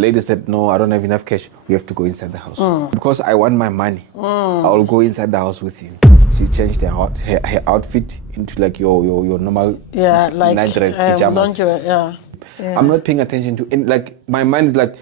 The lady said, no, I don't have enough cash. We have to go inside the house. Because I want my money, I'll go inside the house with you. She changed her outfit into like your normal night dress, pajamas. Lingerie, yeah. I'm not paying attention to any, like my mind is like,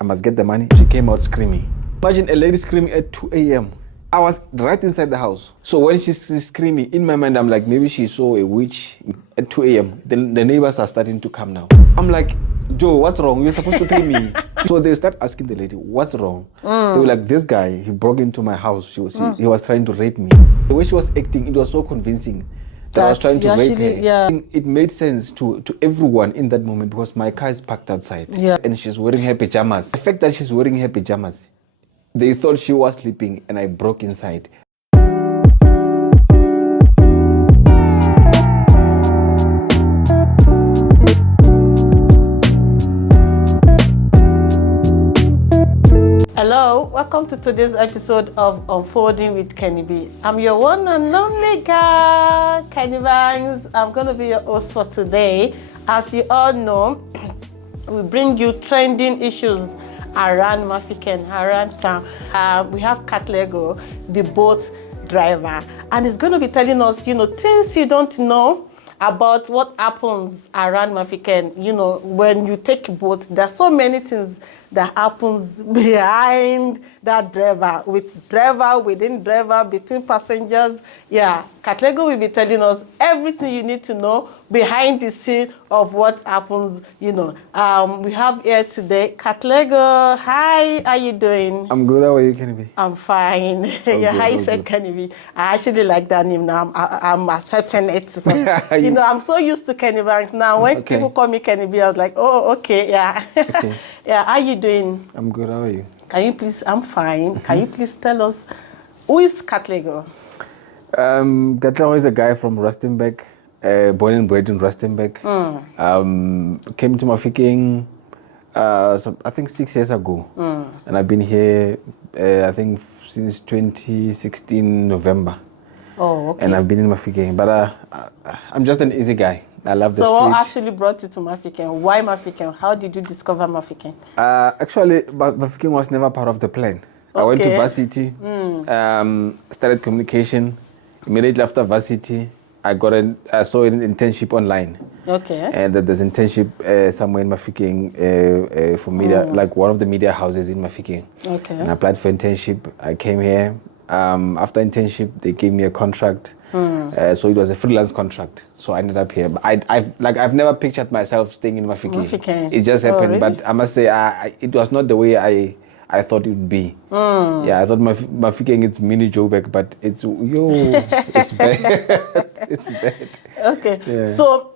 I must get the money. She came out screaming. Imagine a lady screaming at 2 a.m. I was right inside the house. So when she's screaming, in my mind, I'm like, maybe she saw a witch at 2 a.m. The neighbors are starting to come now. I'm like, Joe, what's wrong? You're supposed to pay me. So they start asking the lady, what's wrong? They were like, this guy, he broke into my house. He was trying to rape me. The way she was acting, it was so convincing that I was trying to rape her. Yeah. It made sense to everyone in that moment because my car is parked outside. Yeah. And she's wearing her pajamas. The fact that she's wearing her pajamas, they thought she was sleeping and I broke inside. Hello, welcome to today's episode of Unfolding with Kenny B. I'm your one and only girl, Kenny Banks. I'm going to be your host for today. As you all know, we bring you trending issues around Mafiken, around town. We have Katlego, the boat driver, and he's going to be telling us, things you don't know about what happens around Mafiken. When you take a boat, there's so many things that happens behind that driver, with driver, within driver, between passengers. Yeah, Katlego will be telling us everything you need to know behind the scene of what happens. We have here today Katlego. Hi, how you doing? I'm good. How are you, Kenny B? I'm fine. How you said Kenny B? I actually like that name now. I'm accepting it because I'm so used to Kenny Banks now. When people call me Kenny B, I was like, oh, okay, yeah. Okay. Yeah, how you doing? I'm good. How are you? Can you please? I'm fine. Can you please tell us who is Katlego? Katlego is a guy from Rustenburg, born and bred in Rustenburg. Came to Mafikeng, I think 6 years ago, and I've been here, I think since 2016 November. Oh, okay. And I've been in Mafikeng, but I'm just an easy guy. I love the street. So what actually brought you to Mafikeng? Why Mafikeng? How did you discover Mafikeng? Actually, Mafikeng was never part of the plan. Okay. I went to varsity, started communication. Immediately after varsity, I saw an internship online. Okay. And there's an internship somewhere in Mafikeng for media, like one of the media houses in Mafikeng. Okay. And I applied for internship. I came here. After internship, they gave me a contract. So it was a freelance contract. So I ended up here. But I've never pictured myself staying in Mafikeng. It just happened. Really? But I must say, it was not the way I thought it would be. Yeah, I thought Mafikeng is mini Joburg, but it's bad. It's bad. Okay. Yeah. So,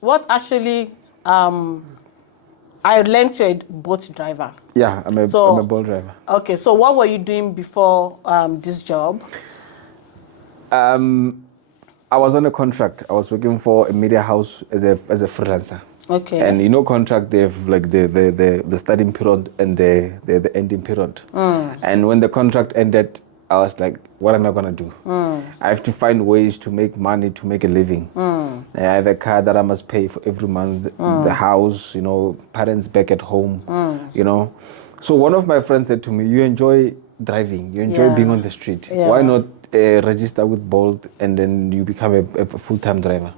what actually? I learned you're a boat driver. Yeah, I'm a boat driver. Okay, so what were you doing before this job? I was on a contract. I was working for a media house as a freelancer. Okay. And contract, they have like the starting period and the ending period. And when the contract ended, I was like, what am I gonna do? I have to find ways to make money, to make a living. I have a car that I must pay for every month, the house, parents back at home, So one of my friends said to me, you enjoy driving, you enjoy being on the street. Yeah. Why not register with Bolt and then you become a full-time driver?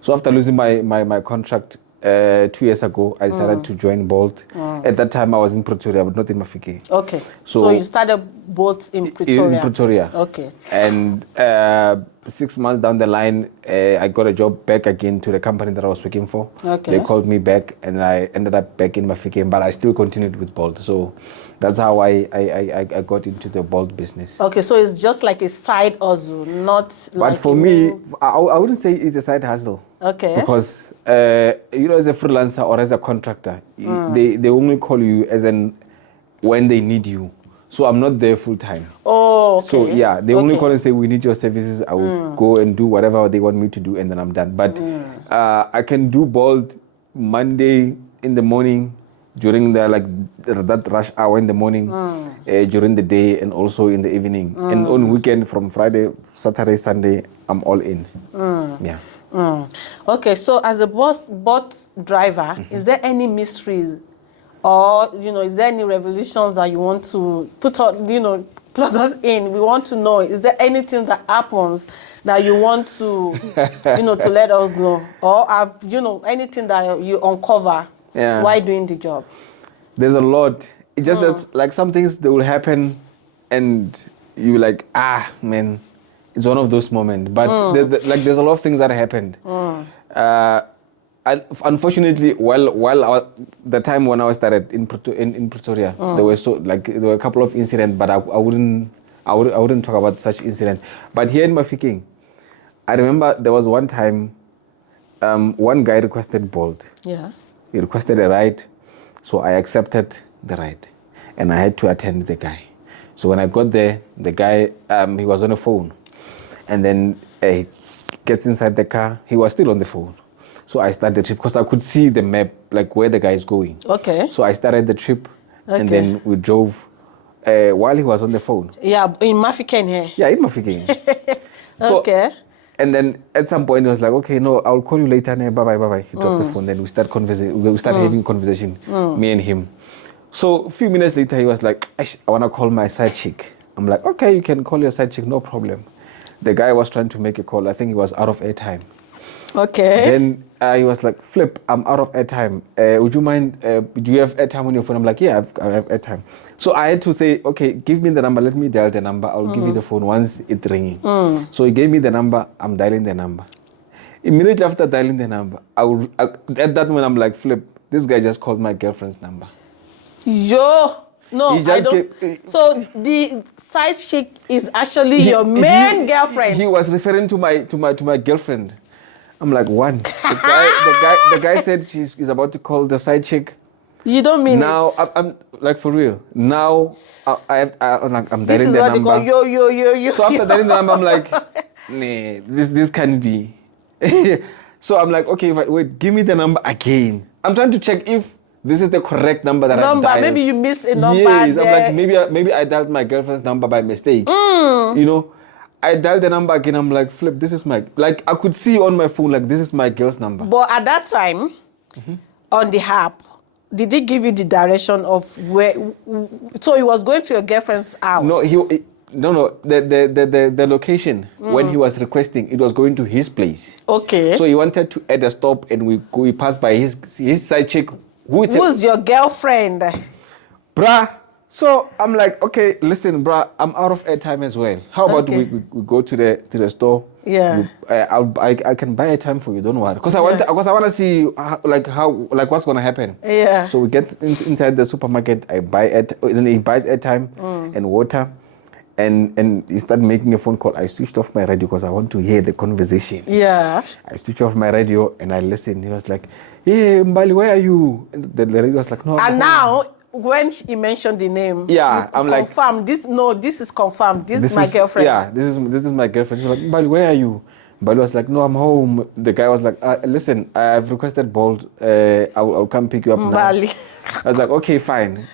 So after losing my contract 2 years ago, I decided to join Bolt. At that time, I was in Pretoria, but not in Mafikeng. Okay. So you started Bolt in Pretoria? In Pretoria. Okay. And 6 months down the line, I got a job back again to the company that I was working for. Okay. They called me back, and I ended up back in Mafikeng, but I still continued with Bolt. So that's how I got into the Bolt business. Okay, so it's just like a side hustle, not like. But for me, I wouldn't say it's a side hustle. Okay. Because as a freelancer or as a contractor, they only call you when they need you. So I'm not there full time. Oh, okay. So yeah, they only call and say we need your services. I will go and do whatever they want me to do, and then I'm done. But I can do Bolt Monday in the morning during that rush hour in the morning, during the day, and also in the evening, and on weekend from Friday, Saturday, Sunday, I'm all in. Yeah. Okay, so as a boat driver, is there any mysteries Or, is there any revelations that you want to put on, plug us in? We want to know, is there anything that happens that you want to, to let us know? Or, anything that you uncover while doing the job? There's a lot. It just that's like some things that will happen and you like, man, it's one of those moments. But there's a lot of things that happened. Unfortunately, the time when I was started in Pretoria, there were a couple of incidents, but I wouldn't talk about such incidents. But here in Mafikeng, I remember there was one time, one guy requested Bolt. Yeah. He requested a ride, so I accepted the ride, and I had to attend the guy. So when I got there, the guy he was on the phone, and then he gets inside the car. He was still on the phone. So I started the trip because I could see the map, like where the guy is going. Okay. So I started the trip, and then we drove while he was on the phone. Yeah, in Mafikeng here. Yeah, in Mafikeng. Okay. And then at some point he was like, okay, no, I'll call you later. Bye. He dropped the phone. Then we start having conversation, me and him. So a few minutes later, he was like, I want to call my side chick. I'm like, okay, you can call your side chick, no problem. The guy was trying to make a call. I think he was out of airtime. Okay. Then he was like, Flip, I'm out of airtime. Would you mind, do you have airtime on your phone? I'm like, yeah, I have airtime. So I had to say, okay, give me the number. Let me dial the number. I'll give you the phone once it's ringing. So he gave me the number. I'm dialing the number. Immediately after dialing the number, at that moment, I'm like, Flip, this guy just called my girlfriend's number. No, I don't. So the side chick is actually your main girlfriend. He was referring to my girlfriend. I'm like, one. The guy said he's about to call the side chick. You don't mean now, it. I'm like, for real. Now I'm dialing the number. This is what they call yo. So after dialing the number, I'm like, nah, this can't be. So I'm like, okay, wait, give me the number again. I'm trying to check if this is the correct number that I dialed. Maybe you missed a number. Yes, I'm like, maybe I dialed my girlfriend's number by mistake. I dialed the number again. I'm like, Flip, this is my, like, I could see on my phone, like, this is my girl's number. But at that time, on the app, did he give you the direction of where? So he was going to your girlfriend's house. No. The location when he was requesting, it was going to his place. Okay. So he wanted to add a stop, and we passed by his side chick. Who's your girlfriend? Bruh. So I'm like, okay, listen, bruh, I'm out of airtime as well. How about we go to the store? Yeah. I can buy airtime for you. Don't worry, because I want to see what's gonna happen. Yeah. So we get inside the supermarket. I buy it. Then he buys airtime and water, and he started making a phone call. I switched off my radio because I want to hear the conversation. Yeah. I switched off my radio and I listened. He was like, "Yeah, Mbali, where are you?" And the radio was like, "No." And now, when he mentioned the name, I'm like, confirmed. This is confirmed. This is my girlfriend. Yeah, this is my girlfriend. She was like, Mbali, where are you? Mbali was like, no, I'm home. The guy was like, listen, I've requested Bolt. I'll come pick you up Mbali. now. I was like, okay, fine.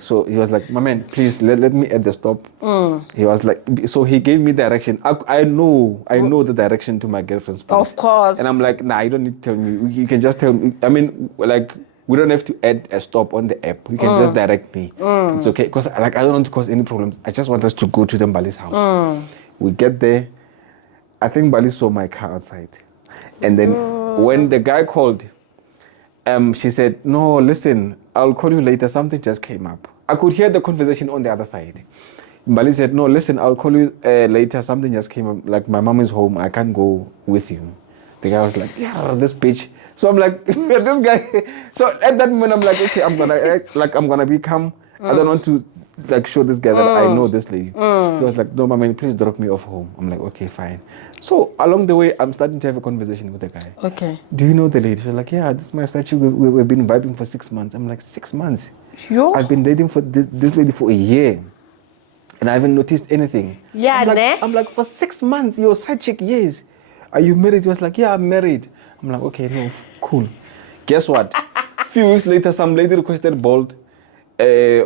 So he was like, my man, please let me at the stop. He was like, so he gave me direction. I know the direction to my girlfriend's place. Of course. And I'm like, nah, you don't need to tell me. You can just tell me. I mean, like, we don't have to add a stop on the app. You can just direct me. It's okay. Because I don't want to cause any problems. I just want us to go to the Mbali's house. We get there. I think Mbali saw my car outside. And then when the guy called, she said, no, listen, I'll call you later. Something just came up. I could hear the conversation on the other side. Mbali said, no, listen, I'll call you later. Something just came up. Like, my mom is home. I can't go with you. The guy was like, yeah, this bitch. So I'm like, this guy. So at that moment, I'm like, okay, I'm gonna be calm. I don't want to show this guy that I know this lady. He was like, no, man, please drop me off home. I'm like, okay, fine. So along the way, I'm starting to have a conversation with the guy. Okay. Do you know the lady? She's like, yeah, this is my side chick. We've been vibing for 6 months. I'm like, 6 months? Yo. I've been dating for this lady for a year. And I haven't noticed anything. Yeah, I'm like, for 6 months, your side chick, yes. Are you married? He was like, yeah, I'm married. I'm like, okay, no, cool. Guess what? A few weeks later, some lady requested Bolt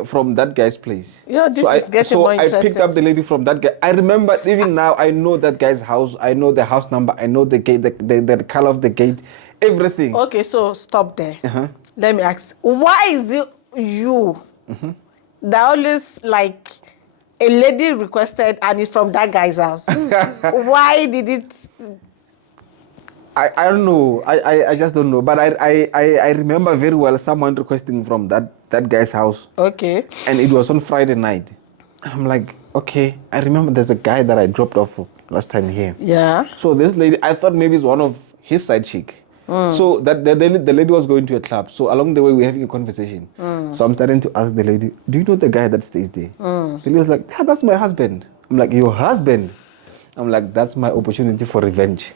from that guy's place. Yeah, this is getting more interesting. So I picked up the lady from that guy. I remember, even now, I know that guy's house. I know the house number. I know the gate, the color of the gate, everything. Okay, so stop there. Let me ask, why is it you that always like a lady requested and it's from that guy's house? Why did it? I don't know. I just don't know. But I remember very well someone requesting from that guy's house. Okay. And it was on Friday night. I'm like, okay. I remember there's a guy that I dropped off last time here. Yeah. So this lady, I thought maybe it's one of his side chick. So that the lady was going to a club. So along the way, we're having a conversation. So I'm starting to ask the lady, do you know the guy that stays there? The lady was like, yeah, that's my husband. I'm like, your husband? I'm like, that's my opportunity for revenge.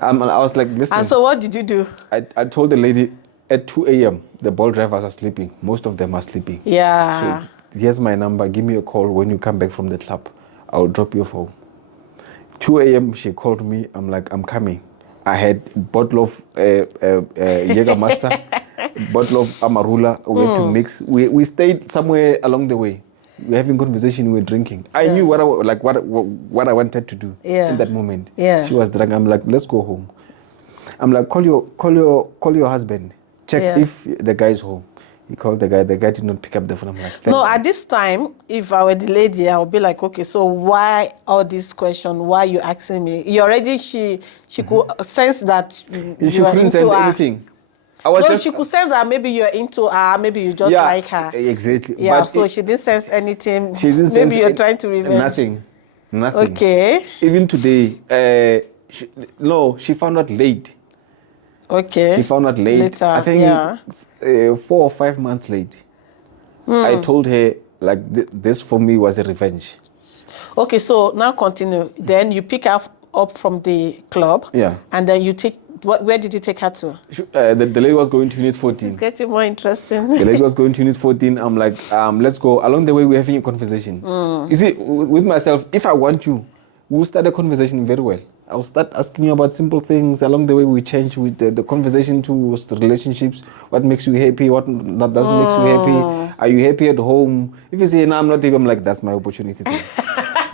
I was like, listen. And so what did you do? I told the lady at 2 a.m. the ball drivers are sleeping. Most of them are sleeping. Yeah. So here's my number. Give me a call when you come back from the club. I'll drop you home. 2 a.m. she called me. I'm like, I'm coming. I had a bottle of Jägermeister, bottle of Amarula. We had to mix. We stayed somewhere along the way. We're having conversation. We're drinking. I knew what I wanted to do in that moment. Yeah. She was drunk. I'm like, let's go home. I'm like, call your husband. Check if the guy's home. He called the guy. The guy did not pick up the phone. I'm like, no, at this time, if I were the lady, I would be like, okay, so why all this question? Why are you asking me? You already, she could sense that she couldn't sense anything. She could sense that maybe you're into her, maybe you just like her. Exactly. Yeah, but so she didn't sense anything. She didn't maybe sense you're trying to revenge. Nothing. Okay. Even today, she found out late. Okay. She found out late. Later, I think 4 or 5 months late. I told her like this for me was a revenge. Okay, so now continue. Then you pick her up from the club. Yeah. And then you take. Where did you take her to? The lady was going to Unit 14. It's getting more interesting. The lady was going to Unit 14. I'm like, let's go. Along the way, we're having a conversation. You see, with myself, if I want you, we'll start a conversation very well. I'll start asking you about simple things. Along the way, we change with the conversation to the relationships. What makes you happy? What doesn't make you happy? Are you happy at home? If you say, no, I'm not happy, I'm like, that's my opportunity.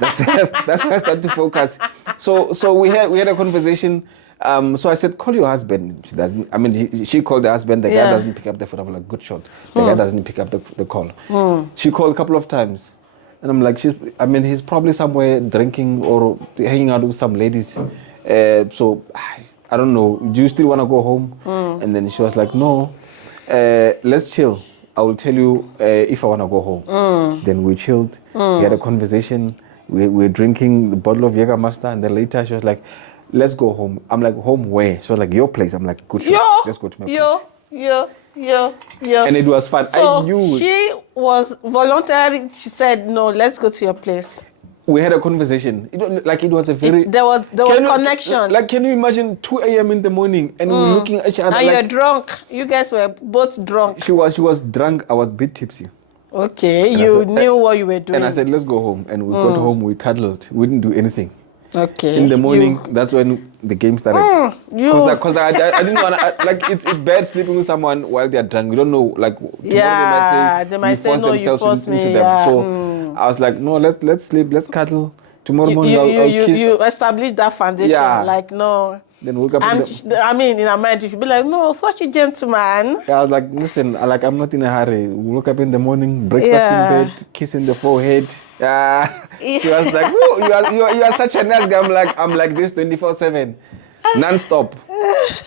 That's where I start to focus. So we had a conversation. So I said, call your husband. She doesn't. I mean, she called the husband. The guy doesn't pick up the phone. I'm like, good shot. The guy doesn't pick up the call. She called a couple of times, and I'm like, he's probably somewhere drinking or hanging out with some ladies. So I don't know. Do you still want to go home? And then she was like, no. Let's chill. I will tell you if I want to go home. Then we chilled. We had a conversation. We were drinking the bottle of Jägermeister, and then later she was like, let's go home. I'm like, home where? She was like, your place. I'm like, good shot. Let's go to my place. And it was fun. So I knew. She was voluntary. She said, no, let's go to your place. We had a conversation. It was a very... There was connection. Can you imagine 2 a.m. in the morning and we're looking at each other and you're drunk. You guys were both drunk. She was drunk. I was a bit tipsy. Okay, and you knew what you were doing. And I said, let's go home. And we got home, we cuddled. We didn't do anything. Okay. In the morning, that's when the game started. Because I didn't want to, it's bad sleeping with someone while they're drunk. We don't know, tomorrow they might say no, you forced me. So I was like, no, let's sleep, let's cuddle. Tomorrow morning, I'll kiss. You established that foundation. Yeah. No. Then woke up. In our mind, you should be like, no, such a gentleman. Yeah, I was like, listen, I'm not in a hurry. We woke up in the morning, breakfast in bed, kiss in the forehead. She was like, oh, you are such a nice guy. I'm like this 24/7, non-stop.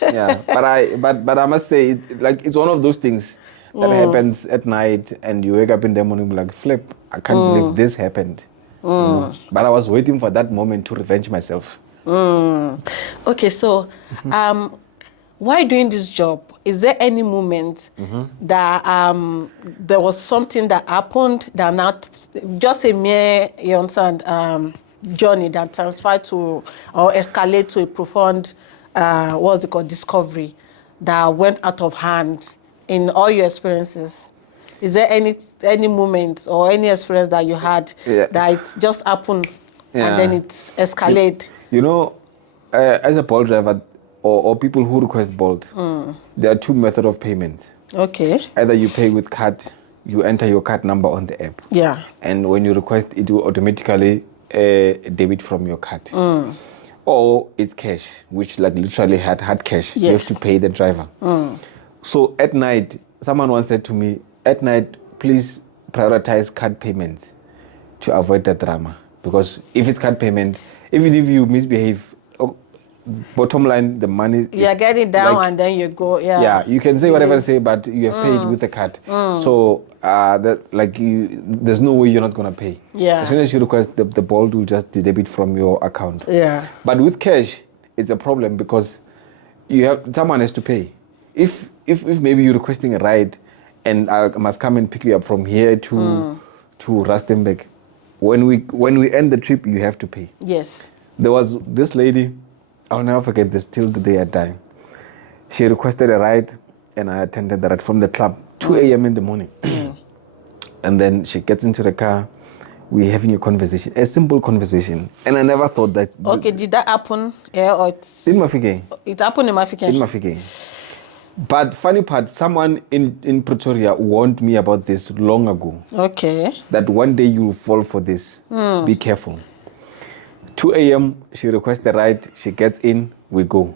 Yeah, but I must say, it's one of those things that happens at night, and you wake up in the morning like, flip, I can't believe this happened. But I was waiting for that moment to revenge myself. Okay, so while doing this job, is there any moment that there was something that happened that not just a mere, you understand, journey that transferred to or escalate to a profound, what's it called, discovery that went out of hand in all your experiences? Is there any moment or any experience that you had that it just happened and then it escalated? As a Bolt driver or people who request Bolt, there are two methods of payments. Okay. Either you pay with card, you enter your card number on the app. Yeah. And when you request, it will automatically debit from your card. Or it's cash, which literally hard cash. Yes. You have to pay the driver. So at night, someone once said to me, at night, please prioritize card payments to avoid the drama. Because if it's card payment, even if you misbehave, bottom line, the money... You're getting down and then you go, Yeah, you can say whatever you say, but you have paid with the card. So there's no way you're not going to pay. Yeah. As soon as you request, the ball will just debit from your account. Yeah. But with cash, it's a problem because someone has to pay. If maybe you're requesting a ride and I must come and pick you up from here to Rustenburg, when we end the trip, you have to pay. Yes. There was this lady, I'll never forget this till the day I die. She requested a ride and I attended the ride from the club, 2 a.m. in the morning. And then she gets into the car, we're having a conversation, a simple conversation. And I never thought that... Okay, did that happen here or it's... In Mafike. It happened in Mafike? In Mafike. But funny part, someone in Pretoria warned me about this long ago. Okay. That one day you will fall for this. Be careful. 2 a.m., she requests the ride, she gets in, we go.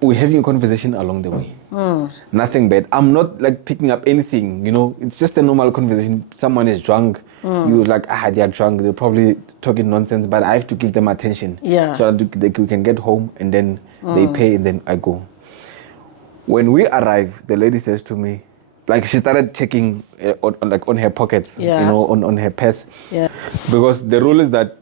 We're having a conversation along the way. Nothing bad. I'm not like picking up anything, it's just a normal conversation. Someone is drunk, you're like, they're drunk, they're probably talking nonsense, but I have to give them attention. Yeah. So that we can get home and then they pay and then I go. When we arrive, the lady says to me, like she started checking on her pockets, on her purse. Yeah. Because the rule is that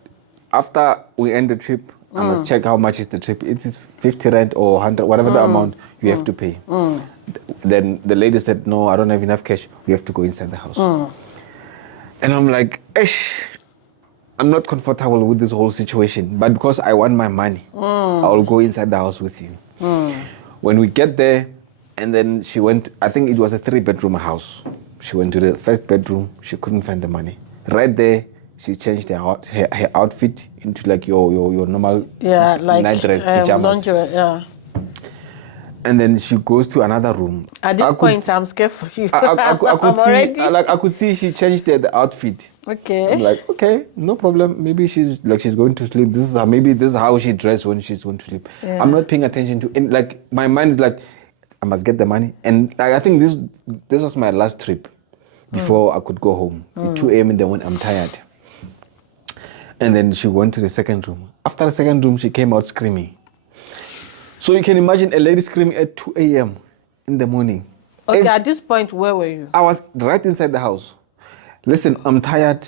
after we end the trip, I must check how much is the trip. It's 50 rand or 100, whatever the amount you have to pay. Then the lady said, no, I don't have enough cash. We have to go inside the house. And I'm like, I'm not comfortable with this whole situation. But because I want my money, I'll go inside the house with you. When we get there, and then she went, I think it was a 3-bedroom house. She went to the first bedroom. She couldn't find the money. Right there, she changed her outfit into like your normal night dress, pajamas. Lingerie, And then she goes to another room. At this point, I'm scared for you. I could see she changed the outfit. Okay. I'm like, okay, no problem. Maybe she's going to sleep. This is how she dressed when she's going to sleep. Yeah. I'm not paying attention to my mind is like, I must get the money. And I think this was my last trip before I could go home. At 2 a.m. in the morning, I'm tired. And then she went to the second room. After the second room, she came out screaming. So you can imagine a lady screaming at 2 a.m. in the morning. Okay, at this point, where were you? I was right inside the house. Listen, I'm tired.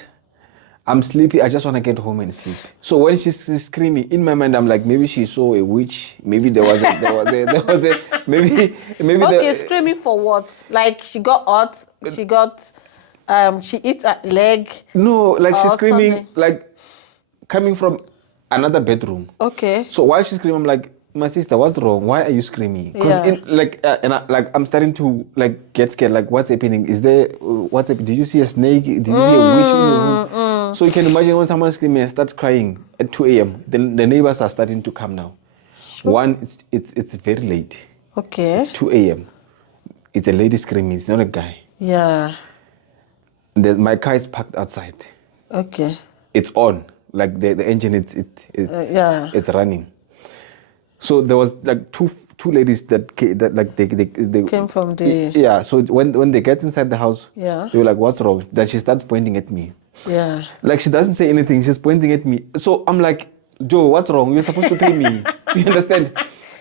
I'm sleepy. I just want to get home and sleep. So when she's screaming, in my mind, I'm like, maybe she saw a witch. Maybe maybe. Okay, screaming for what? Like she got hot. She eats a leg. No, like she's screaming, something. like coming from another bedroom. Okay. So while she's screaming, I'm like, my sister, what's wrong? Why are you screaming? Because I'm starting to get scared. Like, what's happening? Is there what's happening? Did you see a snake? Did you see a witch in your room? So you can imagine when someone screaming and starts crying at 2 a.m. Then the neighbors are starting to come now. Sure. One, it's very late. Okay. It's 2 a.m. It's a lady screaming. It's not a guy. Yeah. My car is parked outside. Okay. It's on. Like the engine, it's running. So there was like two ladies that they came from the... Yeah, so when they get inside the house, they were like, what's wrong? Then she starts pointing at me. Yeah. Like she doesn't say anything, she's pointing at me. So I'm like, Joe, what's wrong? You're supposed to pay me. You understand?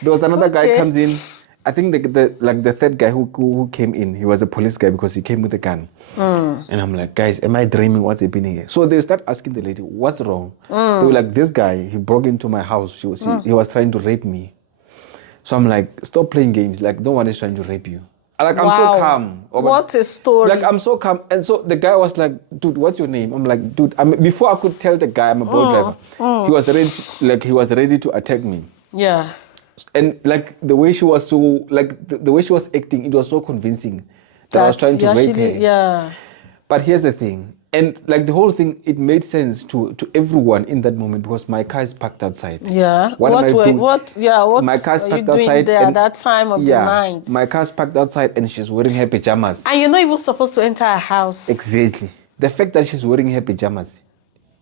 There was another guy comes in. I think the third guy who came in, he was a police guy because he came with a gun. And I'm like, guys, am I dreaming? What's happening here? So they start asking the lady, what's wrong? They were like, this guy, he broke into my house. He was trying to rape me. So I'm like, stop playing games. Like, no one is trying to rape you. I'm so calm. What a story. Like, I'm so calm. And so the guy was like, dude, what's your name? I'm like, dude, before I could tell the guy I'm a boat driver, he was ready to attack me. Yeah. And like the way she was the way she was acting, it was so convincing that I was trying to rape her. Yeah. But here's the thing. And like the whole thing, it made sense to everyone in that moment because my car is parked outside. Yeah. What my car's are you parked doing outside there at that time of the night? My car's parked outside and she's wearing her pajamas. And you're not even supposed to enter a house. Exactly. The fact that she's wearing her pajamas,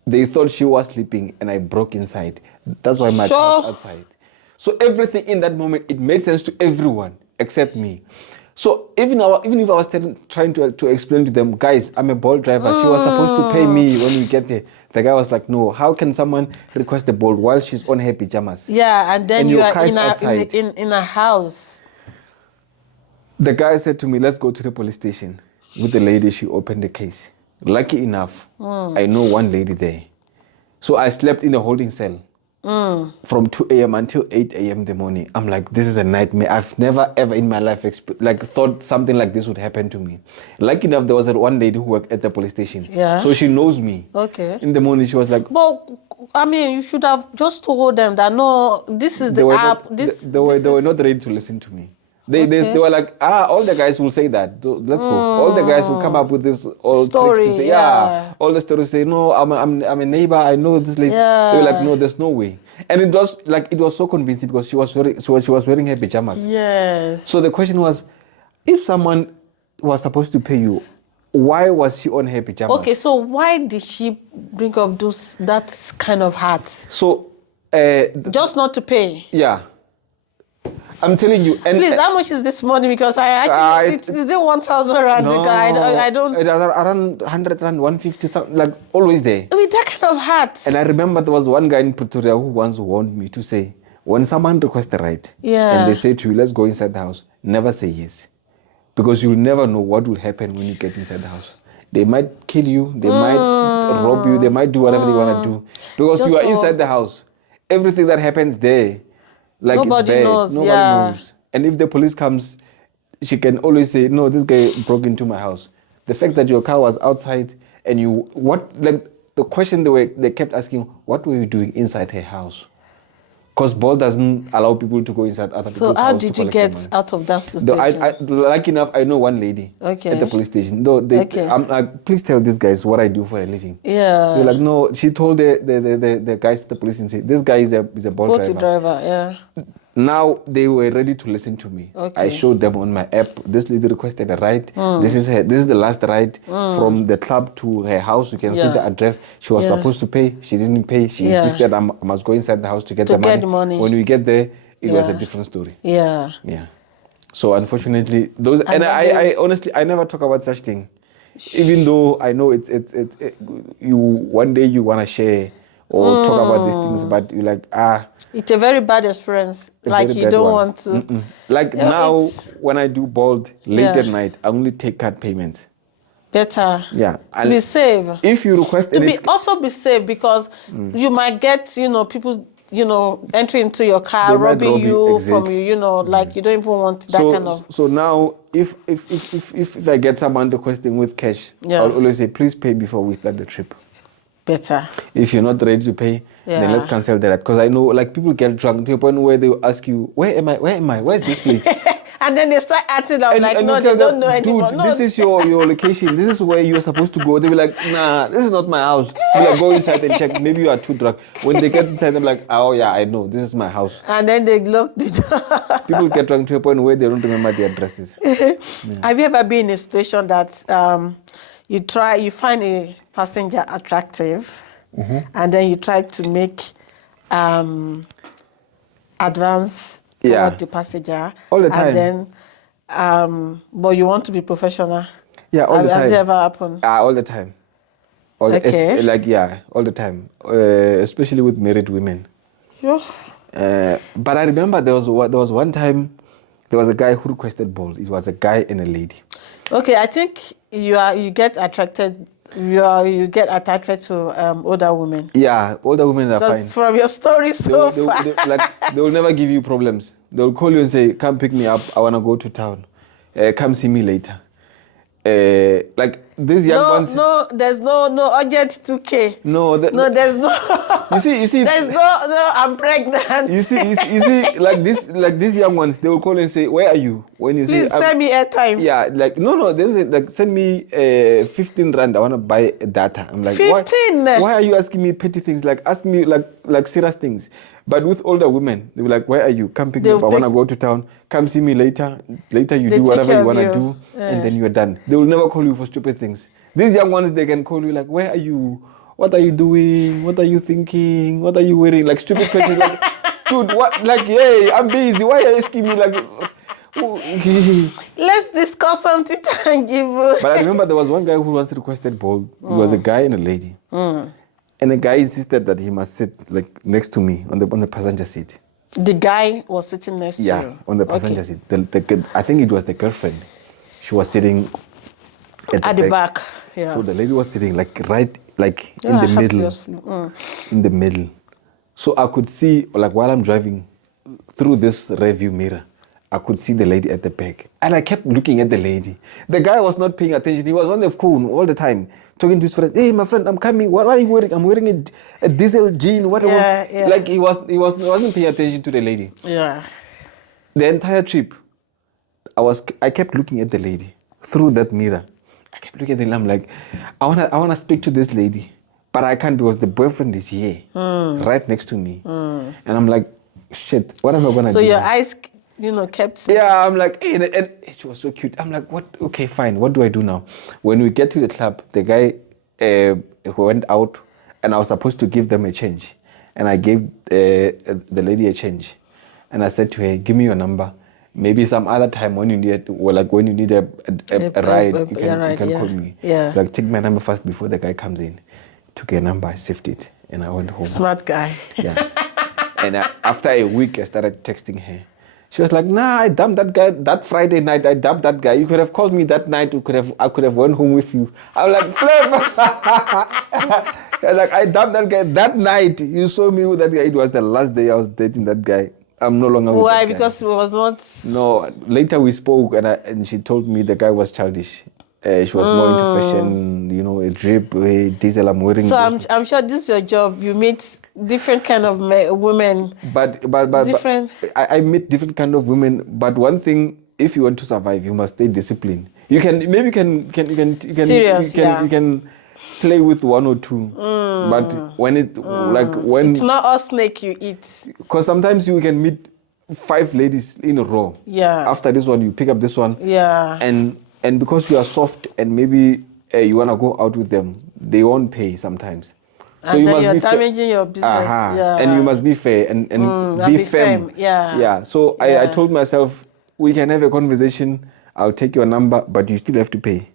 they thought she was sleeping and I broke inside. That's why my car's outside. So everything in that moment, it made sense to everyone except me. So even if I was trying to explain to them, guys, I'm a Bolt driver. She was supposed to pay me when we get there. The guy was like, no, how can someone request a Bolt while she's on her pajamas? Yeah, and then And you your are car is in outside. a house. The guy said to me, let's go to the police station. With the lady, she opened the case. Lucky enough, I know one lady there. So I slept in a holding cell from 2 a.m. until 8 a.m. in the morning. I'm like, this is a nightmare. I've never ever in my life thought something like this would happen to me. Lucky enough, there was one lady who worked at the police station. Yeah. So she knows me. Okay. In the morning, she was like, but I mean, you should have just told them that no, this is the app. They were not ready to listen to me. They were like, all the guys will say that. Let's go. All the guys will come up with this all Story, tricks to say, yeah. all the stories say, no, I'm a neighbor. I know this lady. Yeah. They were like, no, there's no way. And it was so convincing because she was wearing her pajamas. Yes. So the question was, if someone was supposed to pay you, why was she on her pajamas? Okay, so why did she bring up that kind of hat? So just not to pay. Yeah. I'm telling you. And please, how much is this money? Because I actually, is it 1,000 rand? No, I don't. It was around 100 rand, 150, something, like always there. With that kind of hat. And I remember there was one guy in Pretoria who once warned me to say, when someone requests a ride, and they say to you, let's go inside the house, never say yes. Because you'll never know what will happen when you get inside the house. They might kill you, they might rob you, they might do whatever they want to do. Because you are inside the house. Everything that happens there, like nobody it's bad. knows. Nobody knows. And if the police comes, she can always say, no, this guy broke into my house. The fact that your car was outside and the question they kept asking, what were you doing inside her house? Because Bolt doesn't allow people to go inside other people's house. So how did you get out of that situation? Lucky enough, I know one lady at the police station. I'm like, please tell these guys what I do for a living. Yeah. They're like, no. She told the guys at the police station, this guy is a Bolt driver. Yeah. Now they were ready to listen to me. Okay. I showed them on my app. This lady requested a ride. This is the last ride from the club to her house. You can see the address. She was supposed to pay. She didn't pay. She insisted I must go inside the house to get the money. When we get there, it was a different story. Yeah. Yeah. So unfortunately, those and I honestly I never talk about such thing, even though I know it's you one day you wanna share or talk about these things, but you like it's a very bad experience. Like you don't want to. Like now when I do Bolt late at night, I only take card payments. Better. Yeah. To be safe. If you request also be safe because you might get people entering into your car, robbing you from you. Like you don't even want that kind of. So now if I get someone requesting with cash, I'll always say please pay before we start the trip. Better. If you're not ready to pay, then let's cancel that. Because I know, like, people get drunk to a point where they will ask you, where am I? Where's this place? And then they start acting out like, no, they don't know anymore. Dude, this is your location. This is where you're supposed to go. They'll be like, nah, this is not my house. You're like, go inside and check. Maybe you are too drunk. When they get inside, they're like, oh, yeah, I know. This is my house. And then they lock the door. People get drunk to a point where they don't remember their addresses. Have you ever been in a situation that you find a passenger attractive, and then you try to make advance toward the passenger all the time, and then but you want to be professional? Yeah, all the time. Has it ever happened? All the time. All the time. Especially with married women. Sure. But I remember there was one time there was a guy who requested Bolt. It was a guy and a lady. Okay, I think you get attracted. You get attached to older women. Yeah, older women are fine. From your story so far, they will never give you problems. They will call you and say, "Come pick me up. I wanna go to town. Come see me later." Like these young ones. No, there's no urgent 2K. No, there's no. You see. There's no. I'm pregnant. You see, like these young ones, they will call and say, "Where are you?" When you please say, send me airtime. Yeah, like no, they say like send me 15 rand. I wanna buy data. I'm like 15. Why are you asking me petty things? Like ask me like serious things. But with older women, they were like, "Where are you? Come pick me up. I wanna go to town. Come see me later. Later you do whatever you wanna do, and then you're done." They will never call you for stupid things. These young ones, they can call you like, "Where are you? What are you doing? What are you thinking? What are you wearing?" Like stupid questions. Like, dude, what? Like, hey, I'm busy. Why are you asking me? Like, Let's discuss something tangible. But I remember there was one guy who once requested bold. It was a guy and a lady. And the guy insisted that he must sit like next to me on the passenger seat. The guy was sitting next to you? Yeah, on the passenger seat. I think it was the girlfriend. She was sitting at the back. Yeah. So the lady was sitting like right in the middle. In the middle. So I could see, like while I'm driving through this rear view mirror, I could see the lady at the back. And I kept looking at the lady. The guy was not paying attention. He was on the phone all the time, talking to his friend. Hey, my friend, I'm coming. What are you wearing? I'm wearing a diesel jean. What? Yeah. Like he wasn't paying attention to the lady. Yeah. The entire trip, I kept looking at the lady through that mirror. I kept looking at the lady. I'm like, I wanna speak to this lady, but I can't because the boyfriend is here, right next to me. And I'm like, shit, what am I gonna do? So your eyes, kept. Yeah, I'm like, hey, and she was so cute. I'm like, what? Okay, fine. What do I do now? When we get to the club, the guy who went out, and I was supposed to give them a change, and I gave the lady a change, and I said to her, give me your number. Maybe some other time when you need a ride, you can call me. Yeah. Like take my number first before the guy comes in. Took a number, I saved it, and I went home. Smart guy. Yeah. And after a week, I started texting her. She was like, nah, I dumped that guy that Friday night. I dumped that guy. You could have called me that night. I could have went home with you. I was like, Flip. I was like, I dumped that guy that night. You saw me with that guy. It was the last day I was dating that guy. I'm no longer with that guy. Why? Because it was not... No, later we spoke and she told me the guy was childish. She was more into fashion, a drip, a diesel. I'm wearing. So I'm sure this is your job. You meet different kind of women. But different. I meet different kind of women. But one thing, if you want to survive, you must stay disciplined. You can Serious, you can play with one or two. But when it's not all snake you eat. Because sometimes you can meet 5 ladies in a row. Yeah. After this one, you pick up this one. Yeah. And because you are soft and maybe you want to go out with them, they won't pay sometimes. So and then you're damaging your business. Yeah. And you must be fair and be firm. Yeah. Yeah. So I told myself, we can have a conversation. I'll take your number, but you still have to pay.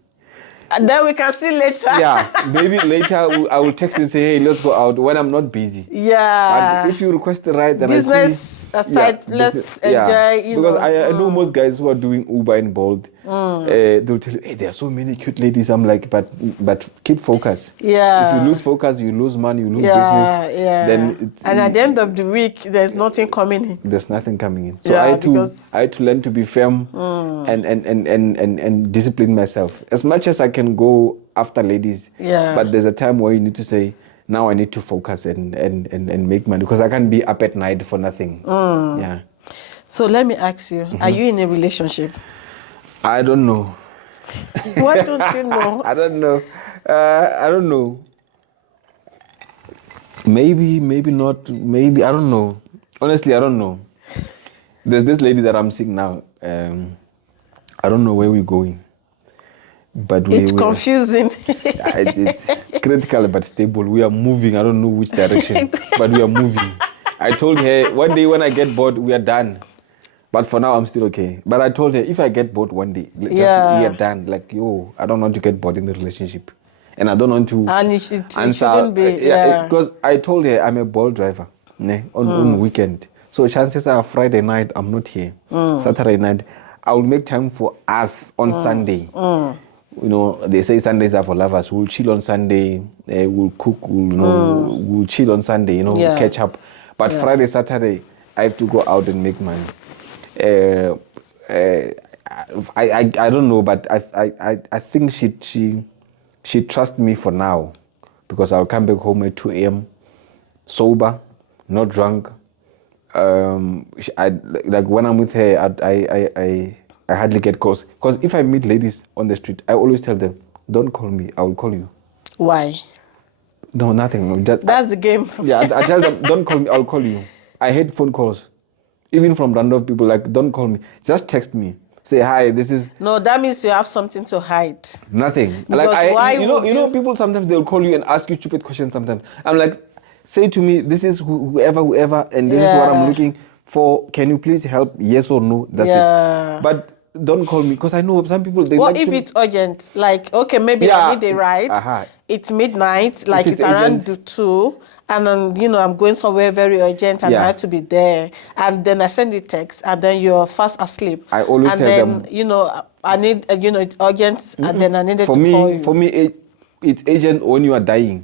And then we can see later. Yeah. Maybe later I will text you and say, hey, let's go out when I'm not busy. Yeah. But if you request a ride, then business aside, let's enjoy. Because I know most guys who are doing Uber and Bolt. They'll tell you, hey, there are so many cute ladies. I'm like, but keep focus. Yeah. If you lose focus, you lose money, you lose business. Yeah. Then and at the end of the week, there's nothing coming in. There's nothing coming in. So I had to learn to be firm and discipline myself. As much as I can go after ladies, but there's a time where you need to say, now I need to focus and make money because I can't be up at night for nothing. Yeah. So let me ask you, are you in a relationship? I don't know. Why don't you know? I don't know. I don't know. Maybe not. Maybe, I don't know. Honestly, I don't know. There's this lady that I'm seeing now. I don't know where we're going. But it's confusing. It's critical but stable. We are moving. I don't know which direction, but we are moving. I told her one day when I get bored, we are done. But for now, I'm still okay. But I told her if I get bored one day, we are done. Like, I don't want to get bored in the relationship, and I don't want to. And it shouldn't be. Because I told her I'm a ball driver, on weekend. So chances are Friday night I'm not here. Saturday night I will make time for us on Sunday. They say Sundays are for lovers. We'll chill on Sunday. We'll cook. We'll chill on Sunday. Catch up. But Friday, Saturday, I have to go out and make money. I don't know, but I think she trusts me for now because I'll come back home at 2 a.m. sober, not drunk. Like when I'm with her, I hardly get calls. Because if I meet ladies on the street, I always tell them, don't call me, I will call you. Why? No, nothing. That's the game. I tell them, don't call me, I'll call you. I hate phone calls. Even from random people, like, don't call me. Just text me. Say, hi, this is... No, that means you have something to hide. Nothing. Because like, people sometimes they'll call you and ask you stupid questions sometimes. I'm like, say to me, this is whoever, and this is what I'm looking. for can you please help? Yes or no? That's Yeah. it. But don't call me because I know some people they What like if to. it's urgent? Like, okay, maybe I Yeah. need a ride. It's midnight, like it's it's around urgent. the 2, and then I'm going somewhere very urgent and I Yeah. have to be there. And then I send you text, and then you're fast asleep. I always and tell then, them. I need, it's urgent, and then I needed For to call me, you. it's urgent when you are dying.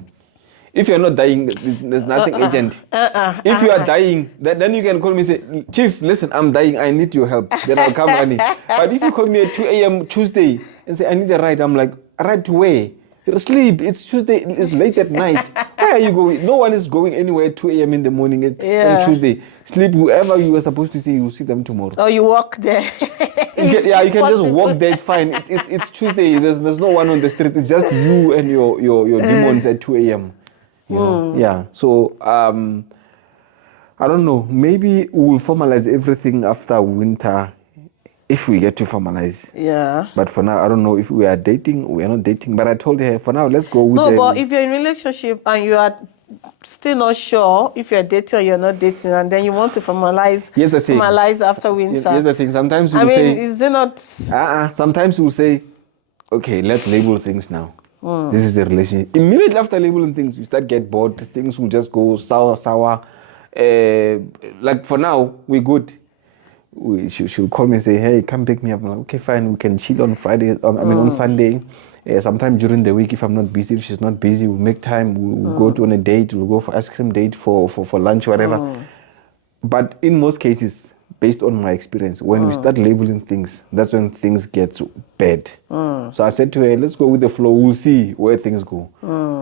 If you're not dying, there's nothing urgent. If you are dying, then you can call me and say, Chief, listen, I'm dying. I need your help. Then I'll come running. But if you call me at 2 a.m. Tuesday and say, I need a ride, I'm like, a ride to where? You're asleep. It's Tuesday. It's late at night. Where are you going? No one is going anywhere at 2 a.m. in the morning on Tuesday. Sleep. Whoever you were supposed to see, you'll see them tomorrow. Or you walk there. You can just walk there. It's fine. It's Tuesday. There's no one on the street. It's just you and your demons at 2 a.m. You know, yeah. So I don't know. Maybe we'll formalize everything after winter, if we get to formalize. Yeah. But for now, I don't know if we are dating. We are not dating. But I told her for now, let's go with. No, but if you're in a relationship and you are still not sure if you're dating or you're not dating, and then you want to formalize. Here's the thing. Formalize after winter. Here's the thing. Sometimes we'll say. Is it not? Sometimes we'll say, okay, let's label things now. This is a relationship. Immediately after labeling things, you start get bored. Things will just go sour. Like for now, we're good. She'll call me and say, hey, come pick me up. I'm like, okay, fine. We can chill on Friday. On Sunday. Sometime during the week, if I'm not busy, if she's not busy, we'll make time. We'll go on a date. We'll go for ice cream date for lunch, whatever. But in most cases, based on my experience, when we start labeling things, that's when things get bad. So I said to her, let's go with the flow. We'll see where things go.